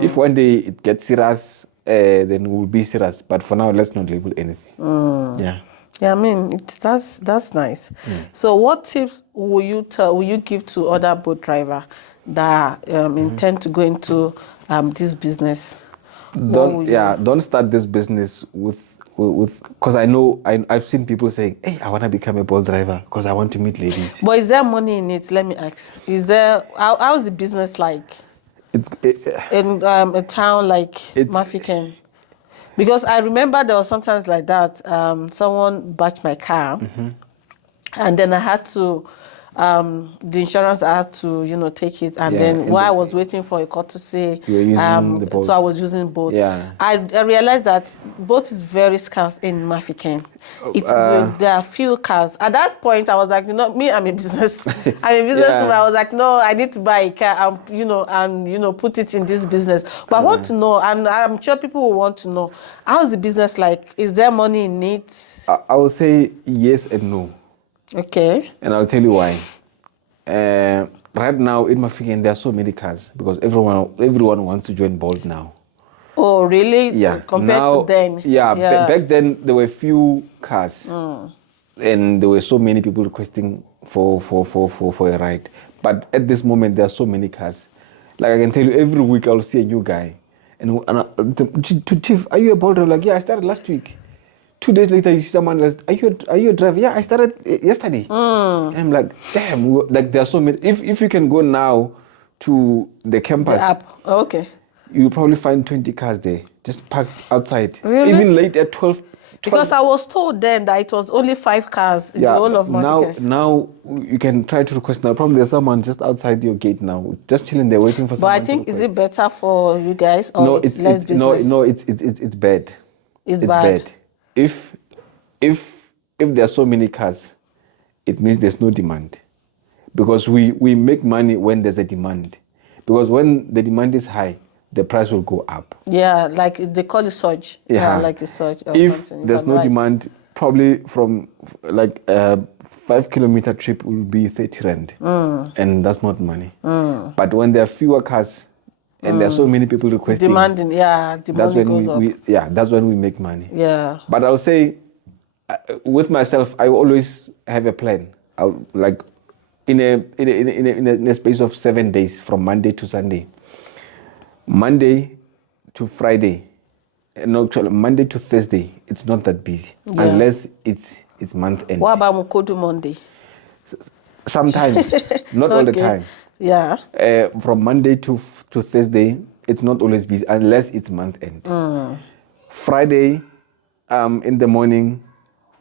If one day it gets serious, then we'll be serious. But for now, let's not label anything. Yeah. Yeah, I mean, that's nice. So what tips will you give to other boat driver that intend to go into this business? Don't start this business with because I know I've seen people saying, hey, I want to become a boat driver because I want to meet ladies. But is there money in it? Let me ask. Is there how's the business like? In a town like Mafiken? Because I remember there was sometimes like that. Someone batched my car, and then I had to. The insurance I had to, take it, and then while I was waiting for a courtesy, you were using the boat. So I was using boat. Yeah. I realized that boat is very scarce in Mafiken. There are few cars. At that point, I was like, me, I'm a businesswoman. I was like, no, I need to buy a car, and put it in this business. But I want to know, and I'm sure people will want to know, how is the business like? Is there money in it? I will say yes and no. Okay. And I'll tell you why. Right now in Mafiken, there are so many cars because everyone wants to join Bolt now. Oh, really? Yeah. Compared to then? Yeah. Back then, there were few cars. And there were so many people requesting for a ride. But at this moment, there are so many cars. Like I can tell you, every week I'll see a new guy. And Chief, are you a Bolt driver? Like, yeah, I started last week. 2 days later, you see someone else. Are you a driver? Yeah, I started yesterday. And I'm like, damn. Like there are so many. If you can go now to the campus, the app. Oh, okay. You'll probably find 20 cars there, just parked outside. Really? Even late at 12. Because I was told then that it was only 5 cars in the whole of Mafiken. Now you can try to request. Now, probably there's someone just outside your gate now, just chilling there waiting for someone. But I think, is it better for you guys or it's less business? No, it's bad. It's bad. If there are so many cars, it means there's no demand. Because we make money when there's a demand. Because when the demand is high, the price will go up. Yeah, like they call it surge. Yeah, like a surge or if something. There's no demand, probably from like a 5-kilometer trip will be 30 rand. And that's not money. But when there are fewer cars and there are so many people requesting, demanding goes up. That's when we make money. Yeah. But I'll say, with myself, I always have a plan. I'll like in a space of 7 days, from Monday to Sunday. Monday to Friday, no, actually Monday to Thursday, it's not that busy unless it's month end. What about Mukodu Monday? Sometimes, not all the time. Yeah. From Monday to Thursday, it's not always busy unless it's month end. Friday, in the morning,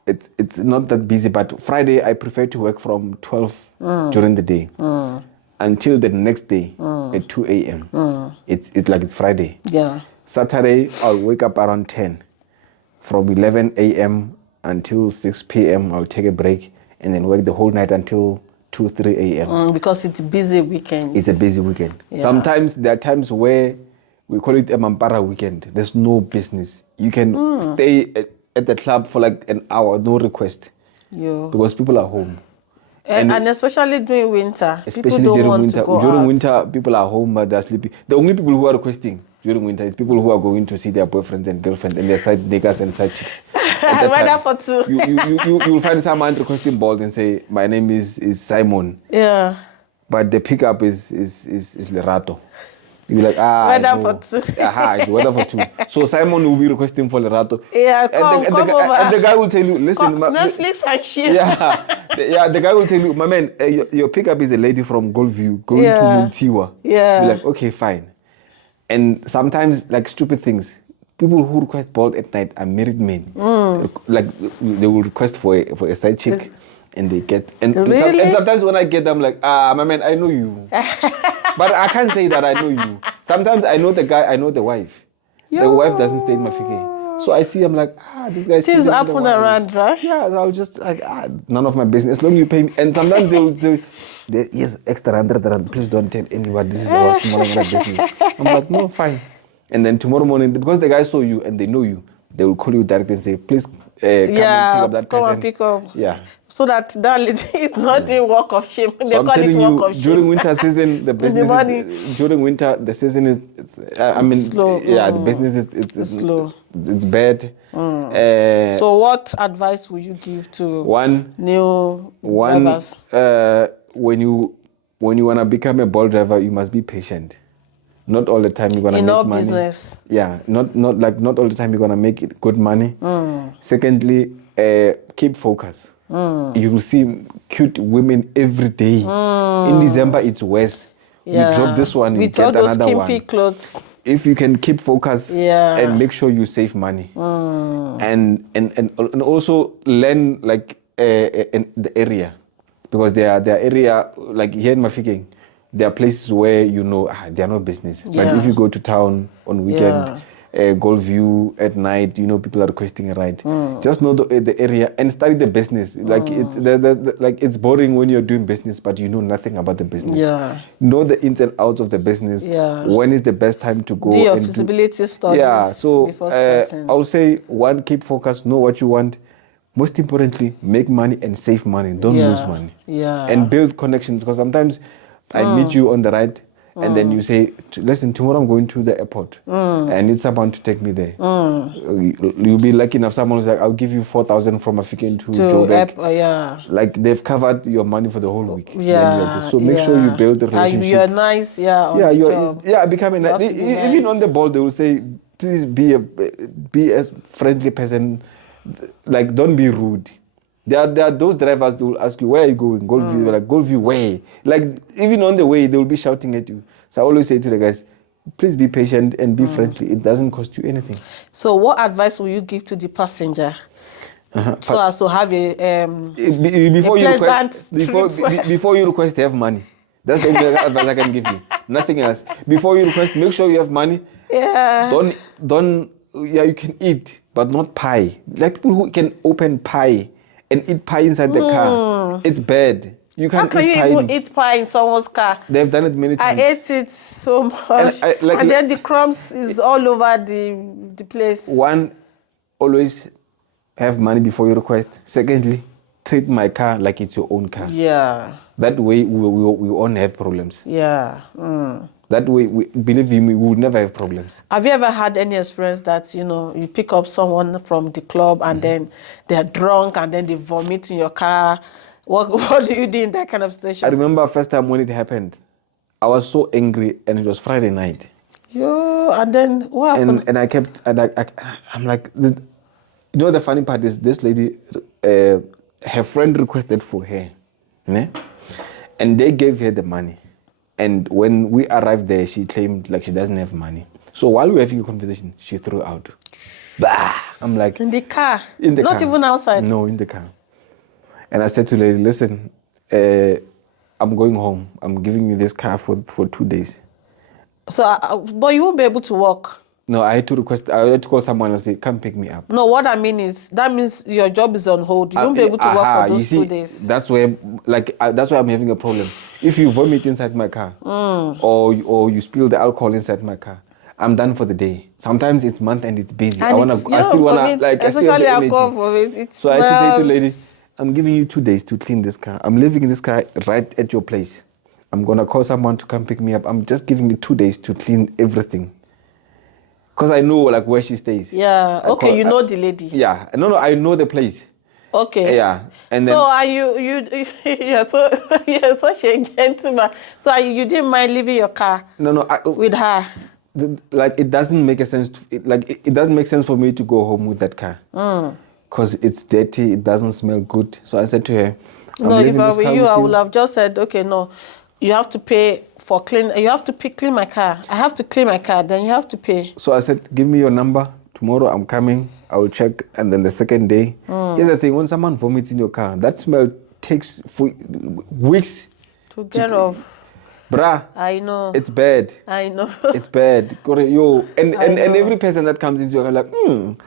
it's not that busy. But Friday, I prefer to work from 12 during the day until the next day at 2 a.m. It's like it's Friday. Yeah. Saturday, I'll wake up around 10. From 11 a.m. until 6 p.m. I'll take a break and then work the whole night until 2, 3 a.m. Because it's a busy weekend. It's a busy weekend. Yeah. Sometimes there are times where we call it a Mampara weekend. There's no business. You can stay at the club for like an hour, no request. Because people are home. And especially during winter. Especially people don't during want winter. to go during out. winter, people are home, but they're sleeping. The only people who are requesting during winter is people who are going to see their boyfriends and girlfriends and their side niggas and side chicks. Weather for two. You'll find someone requesting balls and say, my name is Simon. Yeah. But the pickup is Lerato. You'll be like, weather no. for two. It's weather for two. So Simon will be requesting for Lerato. Yeah, come over. And the guy will tell you, listen. Netflix and chill. Yeah, the guy will tell you, my man, your pickup is a lady from Goldview going to Montiwa. Yeah. Be like, okay, fine. And sometimes, like stupid things, people who request balls at night are married men. Like they will request for a side chick, and they get. And sometimes when I get them, like, my man, I know you, but I can't say that I know you. Sometimes I know the guy, I know the wife. The wife doesn't stay in my figure. So I see, I'm like, this guy's things happen around, right? Yeah, I'll just like, none of my business. As long as you pay me. And sometimes they'll yes, extra 100 rand. Please don't tell anyone. This is our small business. I'm like, no, fine. And then tomorrow morning, because the guy saw you and they know you, they will call you directly and say, please come and pick up that person. And pick up. Yeah. So that it's not doing walk of shame. They So call it walk of shame. During winter season, the business during winter, the season is slow. Yeah, the business is slow. It's bad. So what advice would you give to new drivers? When you want to become a ball driver, you must be patient. Not all the time you're gonna make money. Business. Yeah, not all the time you're gonna make good money. Secondly, keep focus. You will see cute women every day. In December, it's worse. Yeah. You drop this one, you get another one. All those skimpy clothes. If you can keep focus and make sure you save money, and also learn like in the area, because there are area like here in Mafikeng, there are places where they are no business. But if you go to town on weekend, Goldview at night, people are requesting a ride. Just know the area and study the business. Like it's boring when you're doing business, but you know nothing about the business. Yeah. Know the ins and outs of the business. Yeah. When is the best time to go? Do your feasibility studies. Yeah. So before starting. I'll say one, keep focus. Know what you want. Most importantly, make money and save money. Don't lose money. Yeah. And build connections, because sometimes I meet you on the ride. And then you say, listen, tomorrow I'm going to the airport. I need someone to take me there. You'll be lucky enough. Someone who's like, I'll give you 4,000 from African to Joburg. Like they've covered your money for the whole week. Yeah. So make sure you build the relationship. You're nice, on the job. Become a nice. Even on the ball, they will say, please be a friendly person. Like, don't be rude. There are those drivers that will ask you, where are you going? Goldview. Like, Goldview, where? Like, even on the way, they will be shouting at you. So I always say to the guys, please be patient and be friendly. It doesn't cost you anything. So what advice will you give to the passenger? So as to have before you request to have money. That's the only advice I can give you. Nothing else. Before you request, make sure you have money. Yeah. You can eat, but not pie. Like people who can open pie and eat pie inside the car. It's bad. You can't How can you even eat pie in someone's car? They've done it many times. I ate it so much. And then the crumbs is all over the place. One, always have money before you request. Secondly, treat my car like it's your own car. Yeah. That way we won't have problems. Yeah. That way, believe me, we will never have problems. Have you ever had any experience that, you pick up someone from the club and then they're drunk and then they vomit in your car? What do you do in that kind of situation? I remember first time when it happened, I was so angry and it was Friday night. And then what happened? And I kept, I'm like, the funny part is this lady, her friend requested for her, and they gave her the money. And when we arrived there, she claimed like she doesn't have money. So while we were having a conversation, she threw out. Bah! I'm like, In the car? in the Not car. even outside? No, in the car. And I said to the lady, listen, I'm going home. I'm giving you this car for 2 days. So, but you won't be able to walk. No, I had to call someone and say, come pick me up. No, what I mean is, that means your job is on hold. You won't be able to work for those 2 days. That's where, that's why I'm having a problem. If you vomit inside my car, or you spill the alcohol inside my car, I'm done for the day. Sometimes it's month and it's busy. And especially alcohol vomit. So I had to say to the lady, I'm giving you 2 days to clean this car. I'm leaving this car right at your place. I'm gonna call someone to come pick me up. I'm just giving you 2 days to clean everything. Because I know where she stays. Yeah. Okay, you know the lady. Yeah. No, I know the place. Okay. Yeah. And then. So are you're such a gentleman. So you didn't mind leaving your car? No. With her. It doesn't make a sense. It doesn't make sense for me to go home with that car. Because it's dirty. It doesn't smell good. So I said to her, no, if I were you, I would have just said, okay, no. You have to pay for clean. You have to clean my car. I have to clean my car. Then you have to pay. So I said, give me your number. Tomorrow I'm coming. I will check. And then the second day. Here's the thing. When someone vomits in your car, that smell takes weeks to get off. Bruh. I know. It's bad. I know. It's bad. Yo, and every person that comes into your car, like,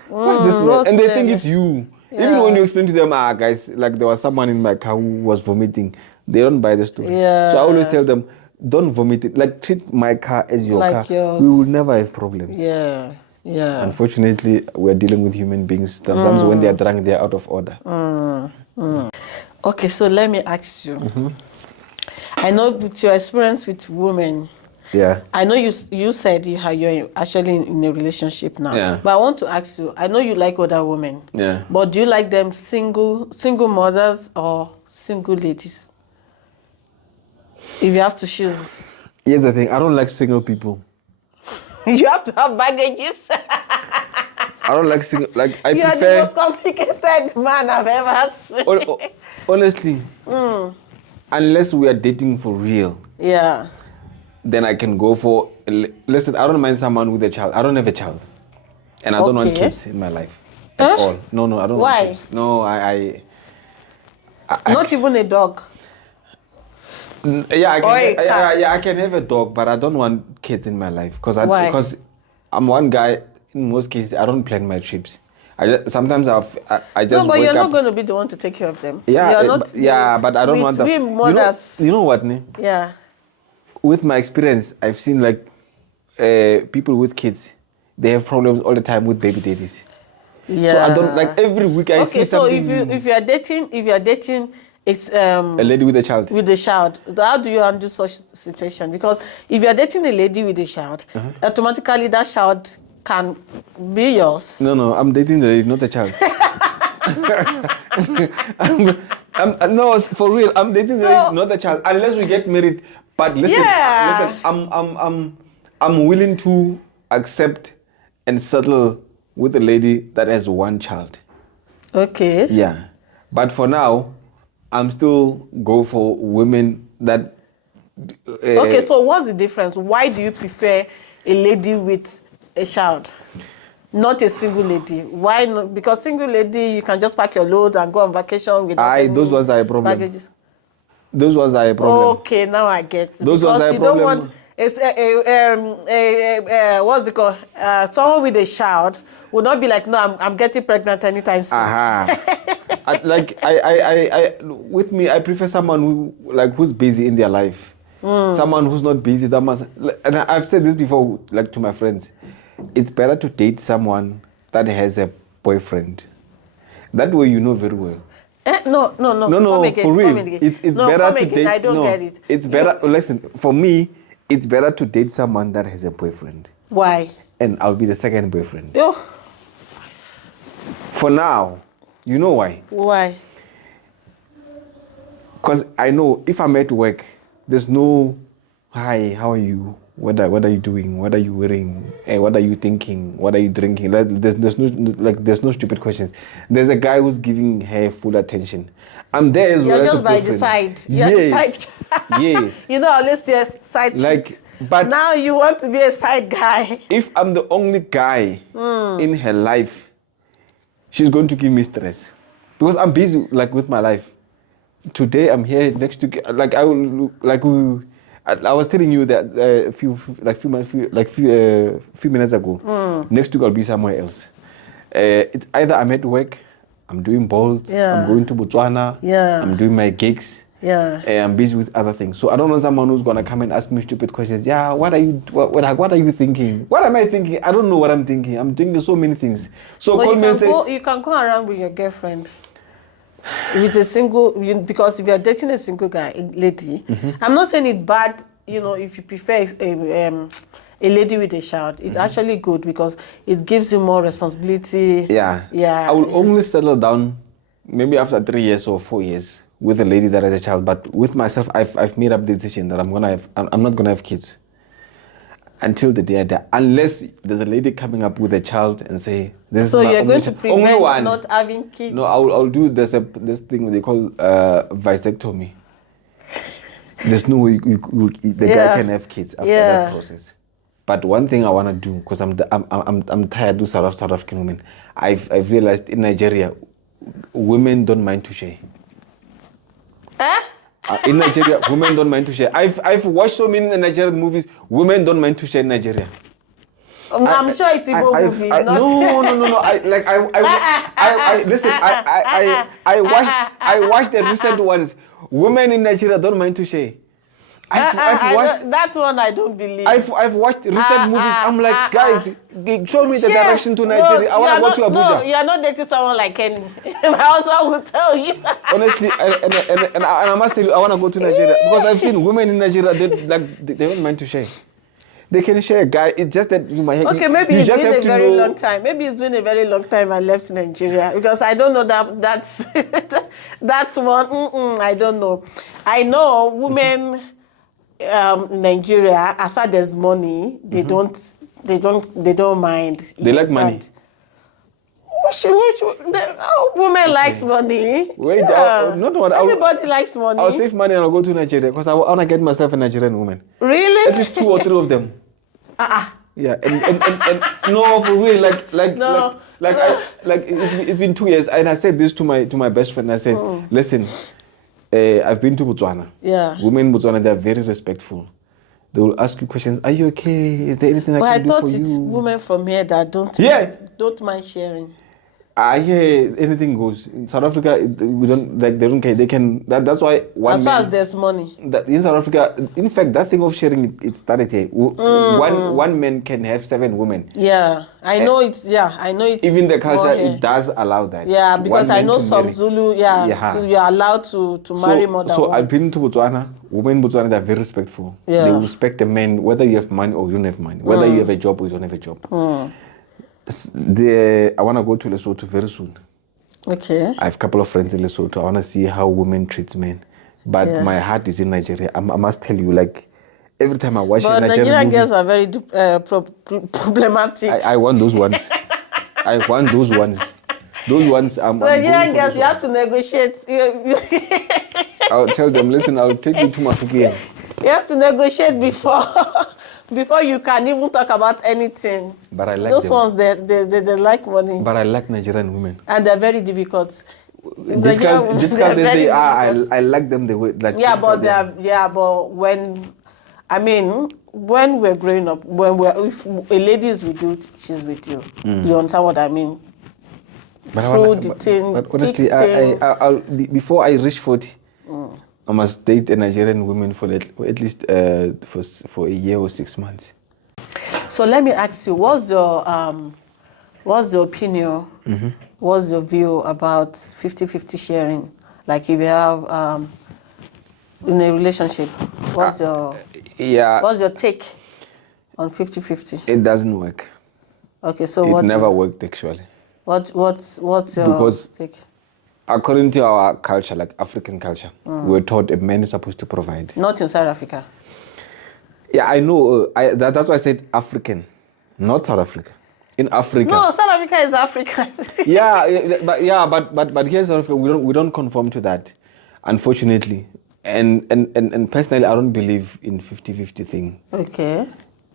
what's this smell? And they think it's you. Yeah. Even when you explain to them, guys, like there was someone in my car who was vomiting. They don't buy the story. Yeah. So I always tell them, don't vomit it. Like, treat my car as your car. Yours. We will never have problems. Yeah. Yeah. Unfortunately, we're dealing with human beings. Sometimes when they're drunk, they're out of order. Okay, so let me ask you. I know with your experience with women, I know you said you're actually in a relationship now. Yeah. But I want to ask you, I know you like other women. Yeah. But do you like them single mothers or single ladies? If you have to choose. Here's the thing, I don't like single people. You have to have baggages. I don't like single, I prefer... You're the most complicated man I've ever seen. Honestly, unless we are dating for real, then I can go for... Listen, I don't mind someone with a child. I don't have a child. And I don't want kids in my life at all. No, I don't want kids. No, I not even a dog? I can have a dog, but I don't want kids in my life. Why? Because I'm one guy, in most cases, I don't plan my trips. Sometimes I just No, but wake you're up. not going to be the one to take care of them. Yeah, You're not but I don't want that. We mothers. You know what, ne? Yeah. With my experience, I've seen people with kids, they have problems all the time with baby daddies. Yeah. So I don't every week I see something. Okay, so if you're dating, it's a lady with a child. With a child, how do you handle such situation? Because if you're dating a lady with a child, automatically that child can be yours. No, I'm dating the lady, not the child. No, for real, I'm dating the lady, not the child. Unless we get married. But listen, I'm willing to accept and settle with a lady that has one child. Okay. Yeah, but for now, I'm still go for women that. Okay, so what's the difference? Why do you prefer a lady with a child, not a single lady? Why not? Because single lady, you can just pack your load and go on vacation without those ones are a problem. Baggages. Those ones are a problem. Okay, now I get it. Those ones are a problem. Don't want what's it called? Someone with a child would not be like, no, I'm getting pregnant anytime soon. With me, I prefer someone who's busy in their life. Someone who's not busy. And I've said this before, to my friends. It's better to date someone that has a boyfriend. That way you know very well. No. Come again, for real. It's better to date. I don't get it. It's better. Listen, for me, it's better to date someone that has a boyfriend. Why? And I'll be the second boyfriend. Yo. For now, you know why? Why? Because I know if I'm at work, there's no, hi, how are you? what are you doing? What are you wearing? What are you thinking? What are you drinking? There's no stupid questions. There's a guy who's giving her full attention. I'm there as well. You're as just a by close the friend. side. You're the side. Yes. You know, unless you're side Like, chicks. but Now you want to be a side guy. if I'm the only guy in her life, she's going to give me stress because I'm busy like with my life. Today I'm here. Next week, like I will, like we. I was telling you that few minutes ago. Next week I'll be somewhere else. It's either I'm at work, I'm doing Bolt, Yeah. I'm going to Botswana, Yeah. I'm doing my gigs. Yeah. I'm busy with other things, so I don't want someone who's gonna come and ask me stupid questions. Yeah, what are you thinking? What am I thinking? I don't know what I'm thinking. I'm thinking so many things. So But call me and say, you can go around with your girlfriend. With a single, because if you're dating a single guy, a lady, I'm not saying it's bad, you know, if you prefer a lady with a child. It's actually good because it gives you more responsibility. yeah, Yeah. I will only settle down maybe after 3 years or 4 years with a lady that has a child. But with myself, I've made up the decision that I'm not gonna have kids until the day I die, unless there's a lady coming up with a child and say, "This So is my you're only going to only prevent one." not having kids? No, I'll do this thing they call vasectomy. There's no way the guy can have kids after that process. But one thing I want to do, because I'm tired of South African women. I've realized in Nigeria, women don't mind to share. In Nigeria, women don't mind to share. I've watched so many Nigerian movies. Women don't mind to share in Nigeria. I'm sure it's Igbo movie. No. Listen. I watched the recent ones. Women in Nigeria don't mind to share. I've watched that one. I don't believe. I've watched recent movies. I'm like, guys, show me the direction to Nigeria. I want to go to Abuja. No, you are not dating someone like Kenny. My husband will tell you. Honestly, and I must tell you, I want to go to Nigeria because I've seen women in Nigeria. They don't mind to share. They can share, guy. It's just that you might. Okay, maybe it's been a very long time. Maybe it's been a very long time I left Nigeria because I don't know that's that's one. I don't know. I know women in Nigeria, as far as there's money, they don't mind. They like money. Women likes money. Wait, everybody likes money. I'll save money and I'll go to Nigeria because I want to get myself a Nigerian woman. Really? At least 2 or 3 of them. Yeah, and no, for real, it's been 2 years, and I said this to my best friend. I said, listen, I've been to Botswana. Yeah. Women in Botswana, they are very respectful. They will ask you questions. Are you okay? Is there anything I can do for you? But I thought it's women from here that don't mind sharing. Yeah, anything goes. In South Africa, we don't like. They don't care. They can. That's why. As far as there's money. In South Africa, in fact, that thing of sharing it started here. One man can have 7 women. Yeah, I know it. Yeah, I know it. Even the culture, it does allow that. Yeah, because I know some Zulu. Yeah, so you're allowed to marry more than one. So I've been to Botswana. Women in Botswana, they're very respectful. Yeah. They respect the men, whether you have money or you don't have money, whether you have a job or you don't have a job. I want to go to Lesotho very soon. Okay. I have a couple of friends in Lesotho. I want to see how women treat men. But my heart is in Nigeria. I must tell you, like, every time I watch a Nigerian movie, girls are very problematic. I want those ones. I want those ones. Those ones. Nigerian girls, you have to negotiate. I'll tell them, listen, I'll take you to Mafukia. You have to negotiate before you can even talk about anything. But I like those them. Ones. They like money. But I like Nigerian women. And they're very difficult. Difficult. They say, I like them the way. Like but when we're growing up, if a lady is with you, she's with you. You understand what I mean? But honestly, before I reach 40, I must date a Nigerian woman for at least for a year or 6 months. So let me ask you, what's your opinion? What's your view about 50-50 sharing? Like if you have in a relationship, what's your take on 50-50? It doesn't work. Okay, so it never worked actually. What's your take? According to our culture, like African culture, we're taught a man is supposed to provide. Not in South Africa. Yeah, I know. That's why I said African, not South Africa. In Africa. No, South Africa is Africa. But here in South Africa, we don't conform to that, unfortunately. And personally, I don't believe in 50-50 thing. Okay.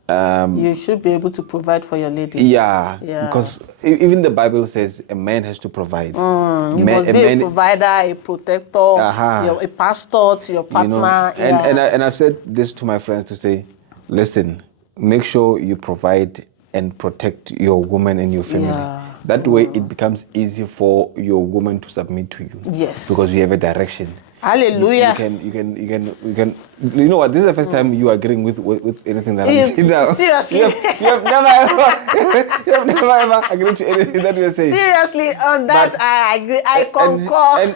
You should be able to provide for your lady. Yeah. Because even the Bible says a man has to provide. You must be a provider, a protector, a pastor to your partner. You know, and I've said this to my friends to say, listen, make sure you provide and protect your woman and your family. Yeah. That way it becomes easy for your woman to submit to you. Yes. Because you have a direction. Hallelujah. You can. You know what? This is the first time you are agreeing with anything that I'm saying now. Seriously. You have never ever agreed to anything that you're saying. Seriously, on that but, I agree. I concur.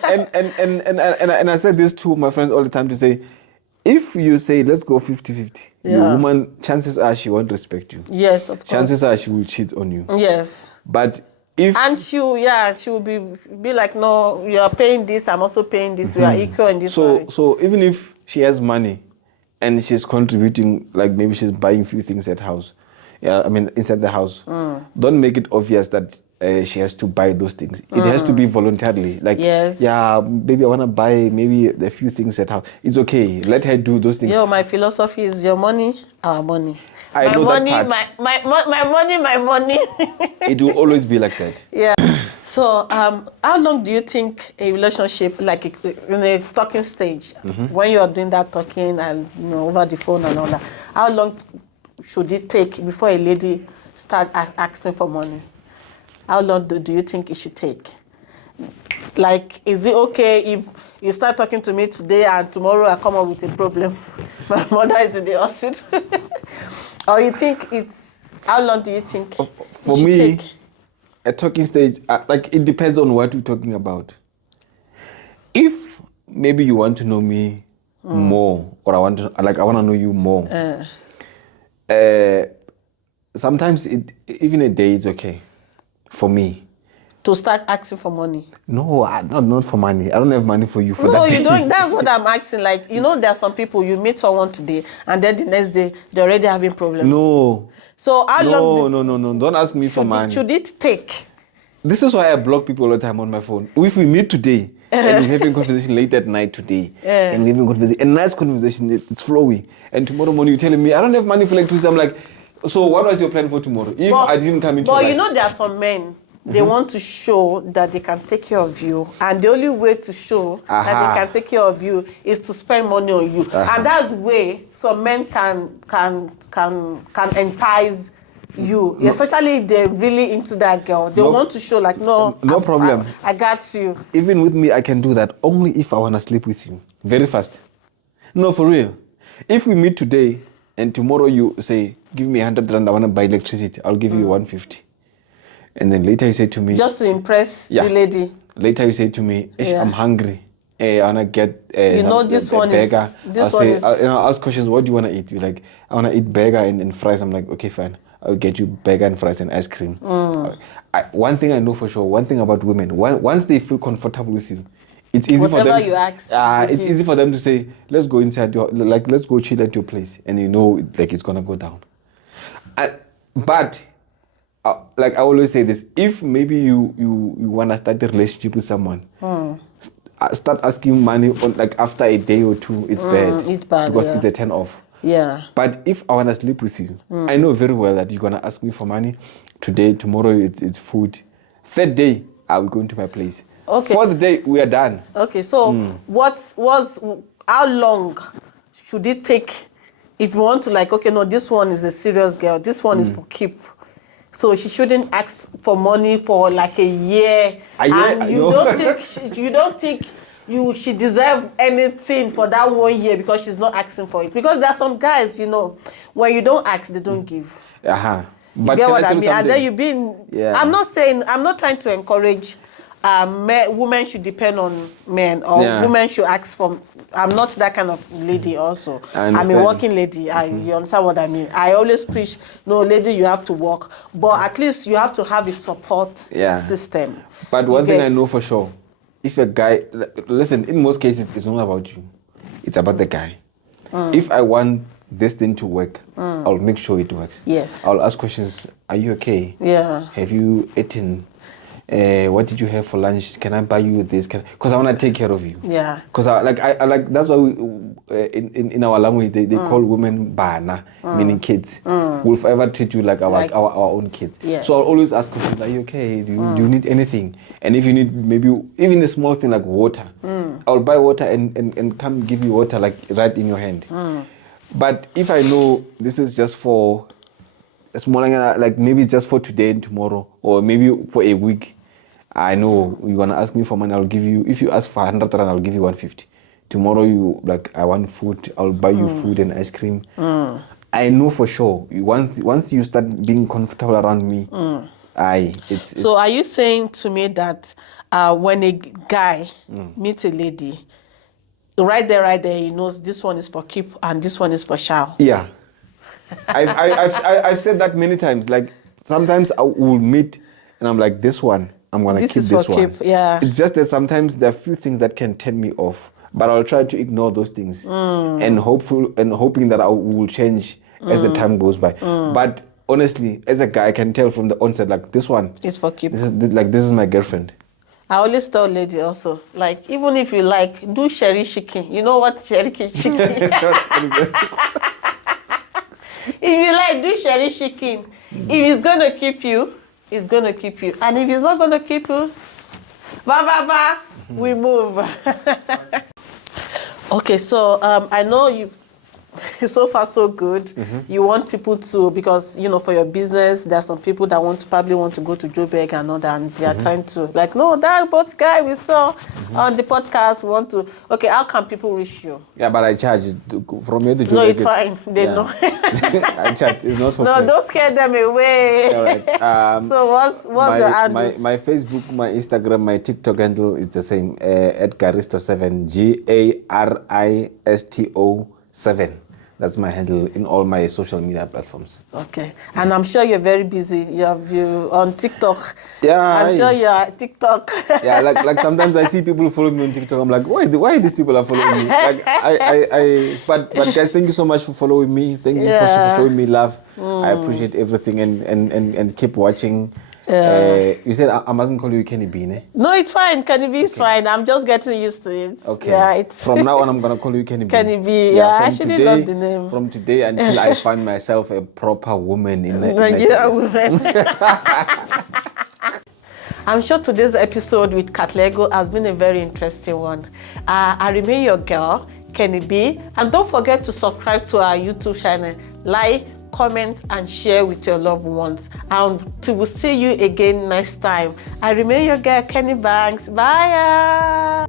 And I said this to my friends all the time to say, if you say let's go 50-50, your woman, chances are she won't respect you. Yes, of course. Chances are she will cheat on you. Yes. But she will be like, no, you are paying this, I'm also paying this, we are equal in this marriage. So even if she has money and she's contributing, like maybe she's buying a few things at house, inside the house, don't make it obvious that she has to buy those things. It has to be voluntarily. Like, baby, I want to buy maybe a few things at house. It's okay. Let her do those things. My philosophy is your money, our money. My money. It will always be like that. Yeah. So, how long do you think a relationship, like in a talking stage, when you are doing that talking and over the phone and all that, how long should it take before a lady start asking for money? How long do you think it should take? Like, is it okay if you start talking to me today and tomorrow I come up with a problem? My mother is in the hospital. Or you think how long do you think for me, take? A talking stage, like it depends on what we're talking about. If maybe you want to know me more, or I want to know you more, sometimes even a day is okay for me. To start asking for money? No, not for money. I don't have money for you for that. No, you don't. That's what I'm asking. Like, there are some people, you meet someone today and then the next day they're already having problems. No. So how long? No. Don't ask me for money. Should it take? This is why I block people all the time on my phone. If we meet today and we're having a conversation late at night today, and we're having a nice conversation, it's flowing, and tomorrow morning you're telling me I don't have money for electricity, I'm like, so what was your plan for tomorrow? If I didn't come into your life? There are some men. They want to show that they can take care of you, and the only way to show that they can take care of you is to spend money on you, and that's the way some men can entice you, especially if they're really into that girl. They want to show like, no problem. I got you. Even with me, I can do that only if I want to sleep with you very fast. No, for real. If we meet today and tomorrow you say, give me 100 rand, I want to buy electricity, I'll give you 150. And then later you say to me, just to impress the lady. Later you say to me, I'm hungry. I wanna get this one burger. Is I'll ask questions. What do you wanna eat? You're like, I wanna eat burger and fries. I'm like, okay, fine. I'll get you burger and fries and ice cream. One thing I know for sure. One thing about women, once they feel comfortable with you, it's easy whatever for them. You ask, it's easy for them to say, let's go inside let's go chill at your place, and it's gonna go down. But like I always say this, if maybe you want to start a relationship with someone, start asking money on after a day or two, it's bad. It's bad because it's a turn off. Yeah. But if I want to sleep with you, I know very well that you're going to ask me for money. Today, tomorrow, it's food. Third day, I'll go into my place. Okay. Fourth day, we are done. Okay, so how long should it take if you want to this one is a serious girl, this one is for keep. So she shouldn't ask for money for a year. And you don't think she deserves anything for that 1 year because she's not asking for it. Because there are some guys, when you don't ask, they don't give. But you get what I mean? And then I'm not trying to encourage women should depend on men or women should ask for. I'm not that kind of lady also. I'm a working lady. You understand what I mean? I always preach, no, lady, you have to work. But at least you have to have a support system. But one thing I know for sure, if a guy, listen, in most cases, it's not about you. It's about the guy. If I want this didn't work, I'll make sure it works. Yes. I'll ask questions. Are you okay? Yeah. Have you eaten? What did you have for lunch? Can I buy you this? Because I want to take care of you. Yeah. Because I like that's why we, in our language they call women bana, meaning kids. We'll forever treat you like our own kids. Yes. So I'll always ask questions. Are you okay? Do you need anything? And if you need maybe even a small thing like water, I'll buy water and come give you water like right in your hand. But if I know this is just for a small, like maybe just for today and tomorrow, or maybe for a week, I know you're gonna ask me for money. I'll give you. If you ask for 100 rand, I'll give you 150. Tomorrow you like I want food. I'll buy you food and ice cream. I know for sure. Once you start being comfortable around me, So are you saying to me that when a guy meets a lady, right there, he knows this one is for keep and this one is for shower? Yeah. I've said that many times. Like sometimes I will meet and I'm like, this one, I'm gonna keep this one. Yeah. It's just that sometimes there are few things that can turn me off, but I'll try to ignore those things and hoping that I will change as the time goes by. But honestly, as a guy, I can tell from the onset, like this one, it's for keep. This is my girlfriend. I always tell lady also, like even if you like, do sherry chicken. You know what sherry chicken? If you like, do sherry chicken. If it's gonna keep you, it's gonna keep you. And if it's not gonna keep you, we move. Okay, so I know you. So far so good. You want people to, because for your business there are some people that probably want to go to Joburg and all that, and they are trying to like, no, that boat guy we saw on the podcast, we want to, okay, how can people reach you? Yeah, but I charge from here to Joburg. No, it's fine, they know. I charge, it's not for no free. Don't scare them away. All right. So what's your address? My Facebook, my Instagram, my TikTok handle is the same, Garisto7, Garisto7. That's my handle in all my social media platforms. Okay, and I'm sure you're very busy. You on TikTok. Yeah, I'm sure you're TikTok. Yeah, like sometimes I see people follow me on TikTok. I'm like, why these people are following me? Like but guys, thank you so much for following me. Thank you for showing me love. I appreciate everything and keep watching. You said I mustn't call you Kenny B, ne? No, it's fine. Kenny B is fine. I'm just getting used to it. Okay. Yeah, from now on, I'm gonna call you Kenny B. Kenny B. Yeah, I actually love the name. From today until I find myself a proper woman in Nigeria woman. I'm sure today's episode with Katlego has been a very interesting one. I remain your girl, Kenny B. And don't forget to subscribe to our YouTube channel. Like, comment and share with your loved ones, and we'll see you again next time. I remain your girl, Kenny Banks. Bye.